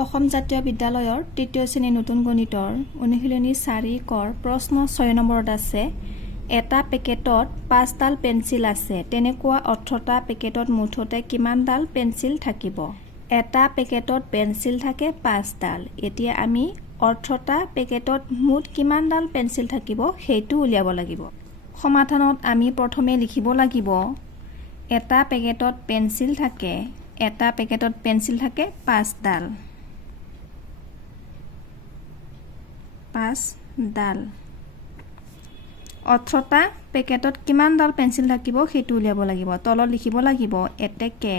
অসম জাতীয় বিদ্যালয়ৰ তৃতীয় শ্ৰেণীৰ নতুন গণিতৰ অনুশীলনী 4 কৰ প্ৰশ্ন 6 নম্বৰত আছে এটা পেকেটত 5ডাল পেন্সিল আছে তেনেকুৱা 18টা পেকেটত মুঠতে কিমানডাল পেন্সিল থাকিব এটা পেকেটত পেন্সিল থাকে 5ডাল এতিয়া আমি 18টা পেকেটত মুঠ কিমানডাল পেন্সিল থাকিব সেইটো উলিয়াব লাগিব সমাধানত আমি প্ৰথমে লিখিব লাগিব এটা পেকেটত পেন্সিল থাকে 5ডাল 5ডাল 18টা পেকেটত কিমানডাল পেন্সিল থাকিব সেইটো উলিয়াব লাগিব তলত লিখিব লাগিব এতেকে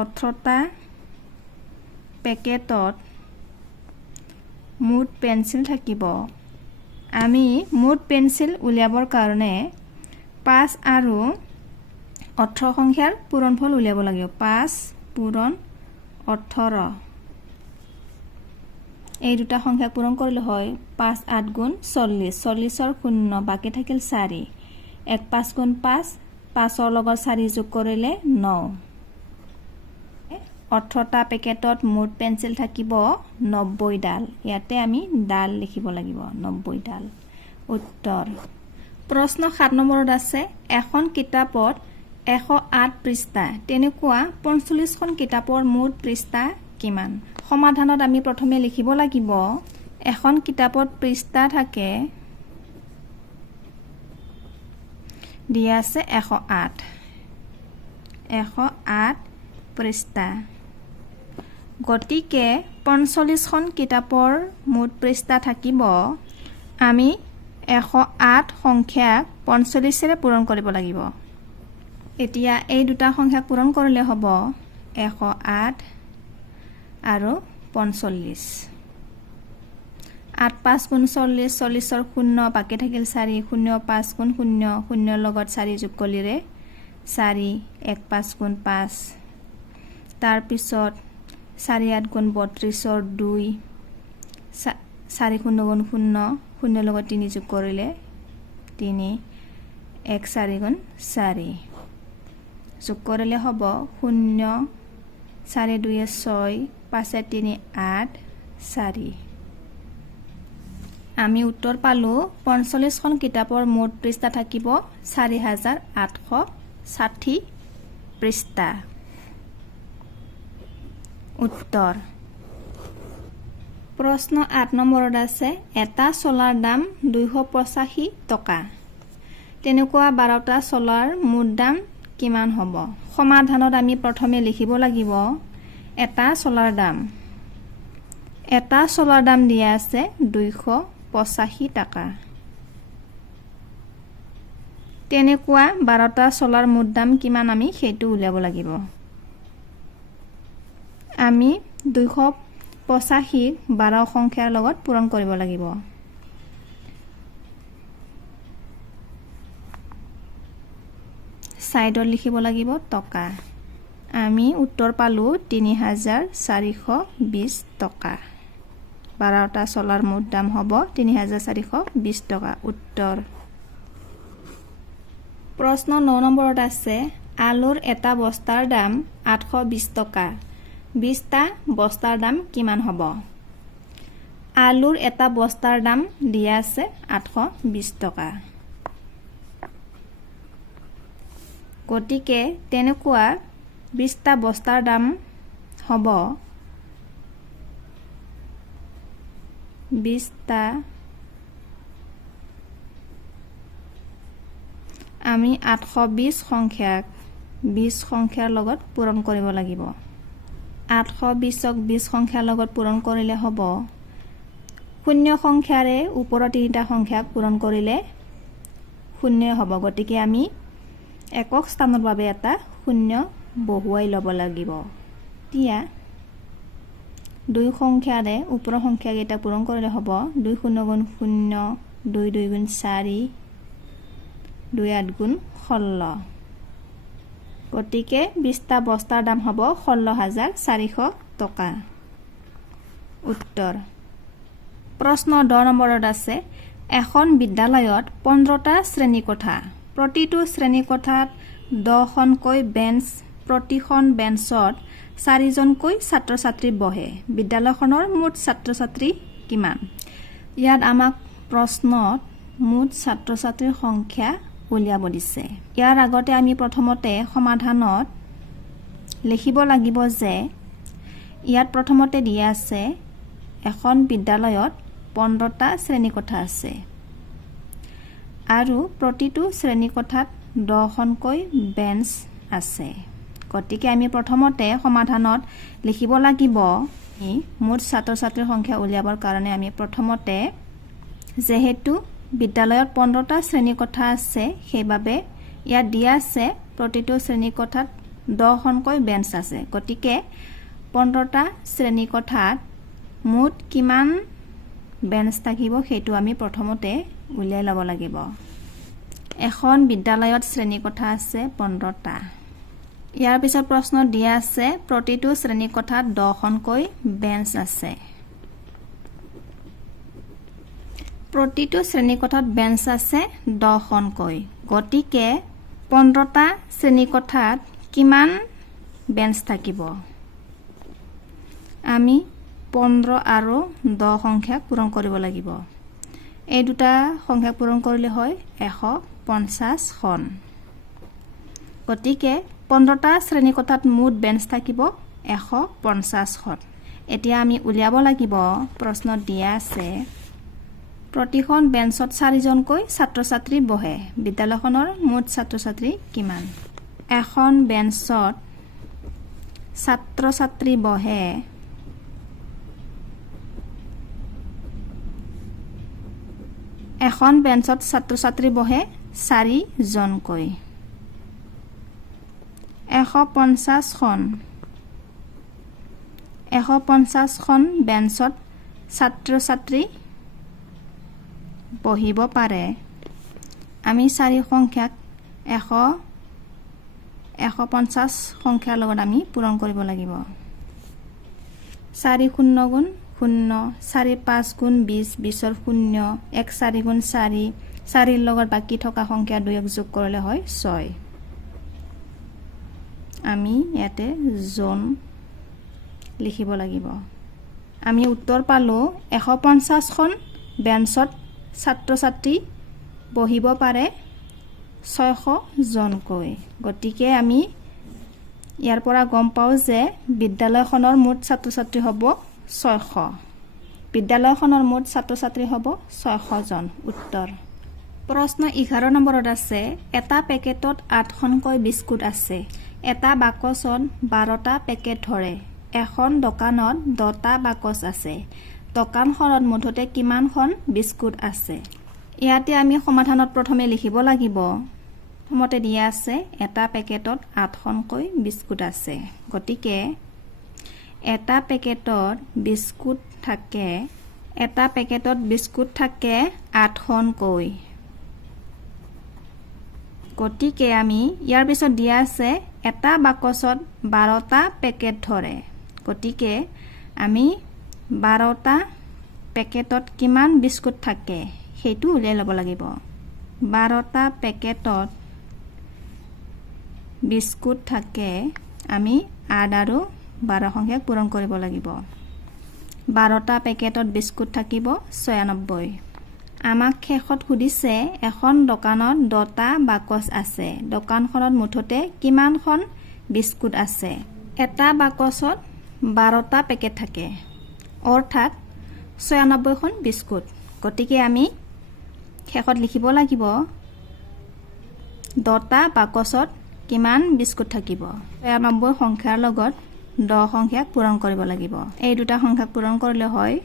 18টা পেকেটত মুঠ পেন্সিল থাকিব আমি মুঠ পেন্সিল উলিয়াবৰ কাৰণে 5 আৰু 18 সংখ্যাৰ পূৰণফল উলিয়াব লাগিব 5 পূৰণ 18 এই দুটা সংখ্যা পূৰণ কৰিলে হয় 5 8 গুণ 40 40ৰ শূন্য বাকি থাকিল 4 1 5 গুণ 5 5ৰ লগত 4 যোগ কৰিলে 9 18টা পেকেটত মুঠ পেন্সিল থাকিব 90 ডাল ইয়াতে আমি ডাল লিখিব লাগিব 90 ডাল উত্তৰ প্ৰশ্ন 7 নম্বৰত আছে এখন কিতাপত 108 পৃষ্ঠা তেনেকুৱা 45খন কিতাপৰ মুঠ পৃষ্ঠা কিমান সমাধানত আমি প্ৰথমে লিখিব লাগিব এখন কিতাপত পৃষ্ঠা থাকে দিয়া আছে 108 পৃষ্ঠা গতিকে 45খন কিতাপৰ মুঠ পৃষ্ঠা থাকিব আমি 108 সংখ্যাক 45ৰে পূৰণ কৰিব লাগিব এতিয়া এই দুটা সংখ্যাক পূৰণ কৰিলে হ'ব 108 আৰু 45 8 5 গুণ 40 40ৰ শূন্য বাকি থাকিল 4 0 5 গুণ 0 0ৰ লগত 4 যোগ কৰিলে 4 1 5 গুণ 5 তাৰ পিছত 4 8 গুণ 32ৰ 2 4 0 গুণ 0 0ৰ লগত 3 যোগ কৰিলে 3 1 4 গুণ 4 যোগ কৰিলে হ'ব 0 4 2 6 5 3 8 4 আমি উত্তৰ পালো 45খন কিতাপৰ মুঠ পৃষ্ঠা থাকিব 4860 পৃষ্ঠা উত্তৰ প্ৰশ্ন 8 নম্বৰত আছে এটা চলাৰ দাম 285 টকা তেনেকুৱা 12টা চলাৰ মুঠ দাম কিমান হ'ব সমাধানত আমি প্ৰথমে লিখিব লাগিব এটা চলাৰ দাম দিয়া আছে 285 টাকা তেনেকুৱা 12টা চলাৰ মুঠ দাম কিমান আমি সেইটো উলিয়াব লাগিব আমি 285 12 সংখ্যাৰ লগত পূৰণ কৰিব লাগিব সাইডত লিখিব লাগিব টকা আমি উত্তৰ পালো 3420 টকা 12টা চলাৰ মুঠ দাম হ'ব 3420 টকা উত্তৰ প্ৰশ্ন 9 নম্বৰত আছে আলুৰ এটা বস্তাৰ দাম 820 টকা 20টা বস্তাৰ দাম কিমান হ'ব আলুৰ এটা বস্তাৰ দাম দিয়া আছে 820 টকা গতিকে তেনেকুৱা 20টা বস্তাৰ দাম হ'ব 20টা আমি 820 সংখ্যাক 20 সংখ্যাৰ লগত পূৰণ কৰিব লাগিব 820ক 20 সংখ্যাৰ লগত পূৰণ কৰিলে হ'ব শূন্য সংখ্যাৰে ওপৰৰ তিনিটা সংখ্যাক পূৰণ কৰিলে শূন্য হ'ব গতিকে আমি একক স্থানৰ বাবে এটা শূন্য বহুৱাই ল'ব লাগিব এতিয়া 2 সংখ্যাৰে ওপৰৰ সংখ্যাকেইটা পূৰণ কৰিলে হ'ব 2 0 গুণ 0 2 2 গুণ 4 2 8 গুণ 16 গতিকে 20টা বস্তাৰ দাম হ'ব 16400 টকা উত্তৰ প্ৰশ্ন 10 নম্বৰত আছে এখন বিদ্যালয়ত 15টা শ্ৰেণী কোঠা প্ৰতিটো শ্ৰেণী কোঠাত 10খনকৈ বেঞ্চ প্ৰতিখন বেঞ্চত 4জনকৈ ছাত্ৰ ছাত্ৰী বহে বিদ্যালয়খনৰ মুঠ ছাত্ৰ ছাত্ৰী কিমান ইয়াত আমাক প্ৰশ্নত মুঠ ছাত্ৰ ছাত্ৰীৰ সংখ্যা উলিয়াব দিছে ইয়াৰ আগতে আমি প্ৰথমতে সমাধানত লিখিব লাগিব যে ইয়াত প্ৰথমতে দিয়া আছে এখন বিদ্যালয়ত 15টা শ্ৰেণীকোঠা আছে আৰু প্ৰতিটো শ্ৰেণীকোঠাত 10খনকৈ বেঞ্চ আছে গতিকে আমি প্ৰথমতে সমাধানত লিখিব লাগিব মুঠ ছাত্ৰ ছাত্ৰীৰ সংখ্যা উলিয়াবৰ কাৰণে আমি প্ৰথমতে যেহেতু বিদ্যালয়ত 15টা শ্ৰেণীকোঠা আছে সেইবাবে ইয়াত দিয়া আছে প্ৰতিটো শ্ৰেণীকোঠাত 10খনকৈ বেঞ্চ আছে গতিকে 15টা শ্ৰেণীকোঠাত মুঠ কিমান বেঞ্চ থাকিব সেইটো আমি প্ৰথমতে উলিয়াই ল'ব লাগিব এখন বিদ্যালয়ত শ্ৰেণীকোঠা আছে 15টা ইয়াৰ পিছত প্ৰশ্ন দিয়া আছে প্ৰতিটো শ্ৰেণীকোঠাত 10খনকৈ বেঞ্চ আছে প্ৰতিটো শ্ৰেণীকোঠাত বেঞ্চ আছে 10খনকৈ গতিকে 15টা শ্ৰেণীকোঠাত কিমান বেঞ্চ থাকিব আমি 15 আৰু 10 সংখ্যা পূৰণ কৰিব লাগিব এই দুটা সংখ্যা পূৰণ কৰিলে হয় 150খন গতিকে 15টা শ্ৰেণীকোঠাত মুঠ বেঞ্চ থাকিব 150খন এতিয়া আমি উলিয়াব লাগিব প্ৰশ্নত দিয়া আছে প্ৰতিখন বেঞ্চত 4জনকৈ ছাত্ৰ ছাত্ৰী বহে বিদ্যালয়খনৰ মুঠ ছাত্ৰ ছাত্ৰী কিমান এখন বেঞ্চত ছাত্ৰ ছাত্ৰী বহে এখন বেঞ্চত ছাত্ৰ ছাত্ৰী বহে 4জনকৈ 150খন বেঞ্চত ছাত্ৰ ছাত্ৰী বহিব পাৰে আমি 4 সংখ্যাক 150 সংখ্যাৰ লগত আমি পূৰণ কৰিব লাগিব 4 শূন্য গুণ 0 4 5 গুণ 20 20ৰ 0 1 4 গুণ 4 4ৰ লগত বাকি থকা সংখ্যা 2 যোগ কৰিলে হয় 6 আমি ইয়াতে জন লিখিব লাগিব আমি উত্তৰ পালো 150খন বেঞ্চত ছাত্ৰ ছাত্ৰী বহিব পাৰে 600জনকৈ গতিকে আমি ইয়াৰ পৰা গম পাওঁ যে বিদ্যালয়খনৰ মুঠ ছাত্ৰ ছাত্ৰী হ'ব 600 বিদ্যালয়খনৰ মুঠ ছাত্ৰ ছাত্ৰী হ'ব 600জন উত্তৰ প্ৰশ্ন 11 নম্বৰত আছে এটা পেকেটত 8খনকৈ বিস্কুট আছে এটা বাকচত 12টা পেকেট ধৰে এখন দোকানত 10টা বাকচ আছে দোকানখনত মুঠতে কিমানখন বিস্কুট আছে ইয়াতে আমি সমাধানত প্ৰথমে লিখিব লাগিব প্ৰথমতে দিয়া আছে এটা পেকেটত 8খনকৈ বিস্কুট আছে গতিকে এটা পেকেটত বিস্কুট থাকে 8খনকৈ গতিকে আমি ইয়াৰ পিছত দিয়া আছে এটা বাকচত 12টা পেকেট ধৰে গতিকে আমি 12টা পেকেটত কিমান বিস্কুট থাকে সেইটো উলিয়াই ল'ব লাগিব 12টা পেকেটত বিস্কুট থাকে আমি 8 আৰু 12 সংখ্যাক পূৰণ কৰিব লাগিব 12টা পেকেটত বিস্কুট থাকিব 96 আমাক শেষত সুধিছে এখন দোকানত 10টা বাকচ আছে দোকানখনত মুঠতে কিমানখন বিস্কুট আছে এটা বাকচত 12টা পেকেট থাকে অৰ্থাৎ 96খন বিস্কুট গতিকে আমি শেষত লিখিব লাগিব 10টা বাকচত কিমান বিস্কুট থাকিব 96 সংখ্যাৰ লগত 10 সংখ্যাক পূৰণ কৰিব লাগিব এই দুটা সংখ্যাক পূৰণ কৰিলে হয়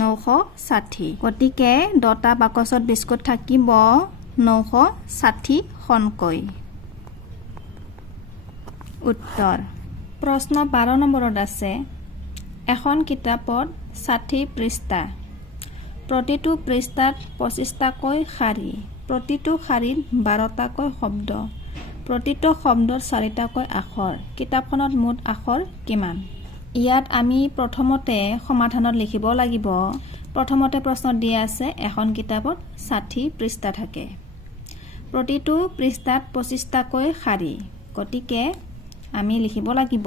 960 গতিকে 10টা বাকচত বিস্কুট থাকিব 960খনকৈ উত্তৰ প্ৰশ্ন 12 নম্বৰত আছে এখন কিতাপত 60 পৃষ্ঠা প্ৰতিটো পৃষ্ঠাত 25টাকৈ শাৰী প্ৰতিটো শাৰীত 12টাকৈ শব্দ প্ৰতিটো শব্দত 4টাকৈ আখৰ কিতাপখনত মুঠ আখৰ কিমান ইয়াত আমি প্ৰথমতে সমাধানত লিখিব লাগিব প্ৰথমতে প্ৰশ্ন দিয়া আছে এখন কিতাপত 60 পৃষ্ঠা থাকে প্ৰতিটো পৃষ্ঠাত 25টাকৈ শাৰী গতিকে আমি লিখিব লাগিব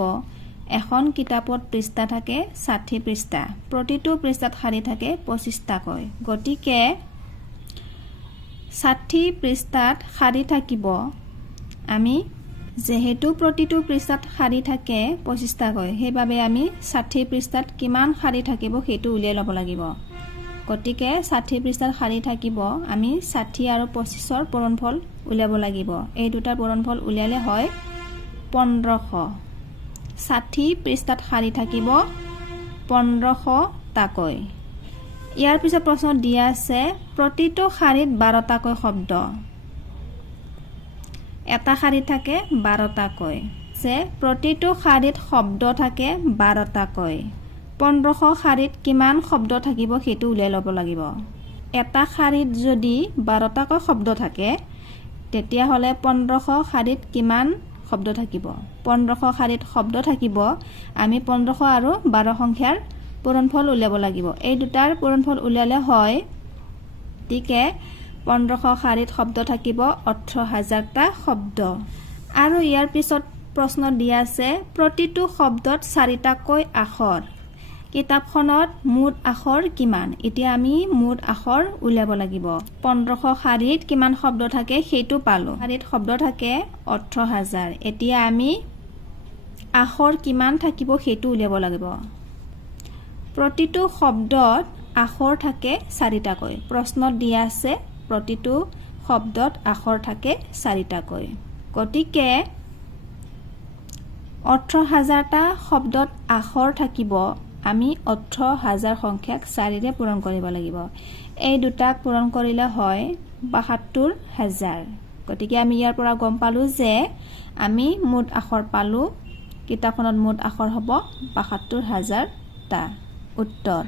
এখন কিতাপত পৃষ্ঠা থাকে 60 পৃষ্ঠা প্ৰতিটো পৃষ্ঠাত শাৰী থাকে 25টাকৈ গতিকে 60 পৃষ্ঠাত শাৰী থাকিব আমি যেহেতু প্ৰতিটো পৃষ্ঠাত শাৰী থাকে 25টাকৈ সেইবাবে আমি 60 পৃষ্ঠাত কিমান শাৰী থাকিব সেইটো উলিয়াই ল'ব লাগিব গতিকে 60 পৃষ্ঠাত শাৰী থাকিব আমি 60 আৰু 25ৰ পূৰণফল উলিয়াব লাগিব এই দুটাৰ পূৰণফল উলিয়ালে হয় 1500 60 পৃষ্ঠাত শাৰী থাকিব 1500টাকৈ ইয়াৰ পিছত প্ৰশ্ন দিয়া আছে প্ৰতিটো শাৰীত 12টাকৈ শব্দ এটা শাৰীত থাকে 12টাকৈ যে প্ৰতিটো শাৰীত শব্দ থাকে 12টাকৈ 1500 শাৰীত কিমান শব্দ থাকিব সেইটো উলিয়াই ল'ব লাগিব এটা শাৰীত যদি 12টাকৈ শব্দ থাকে তেতিয়া হলে 1500 শাৰীত কিমান শব্দ থাকিব 1500 শাৰীত শব্দ থাকিব আমি 1500 আৰু 12 সংখ্যাৰ পূৰণফল উলিয়াব লাগিব এই দুটাৰ পূৰণফল উলিয়ালে হয় গতিকে 1500 শাৰীত শব্দ থাকিব 18000টা শব্দ আৰু ইয়াৰ পিছত প্ৰশ্ন দিয়া আছে প্ৰতিটো শব্দত 4টাকৈ আখৰ কিতাপখনত মুঠ আখৰ কিমান এতিয়া আমি মুঠ আখৰ উলিয়াব লাগিব 1500 শাৰীত কিমান শব্দ থাকে সেইটো পালো শাৰীত শব্দ থাকে 18000 এতিয়া আমি আখৰ কিমান থাকিব সেইটো উলিয়াব লাগিব প্ৰতিটো শব্দত আখৰ থাকে 4টাকৈ প্ৰশ্নত দিয়া আছে প্ৰতিটো শব্দত আখৰ থাকে 4টাকৈ গতিকে 18000টা শব্দত আখৰ থাকিব আমি 18000 সংখ্যাক 4ৰে পূৰণ কৰিব লাগিব এই দুটাক পূৰণ কৰিলে হয় 72000 গতিকে আমি ইয়াৰ পৰা গম পালো যে আমি মুঠ আখৰ পালো কিতাপখনত মুঠ আখৰ হ'ব 72000টা উত্তৰ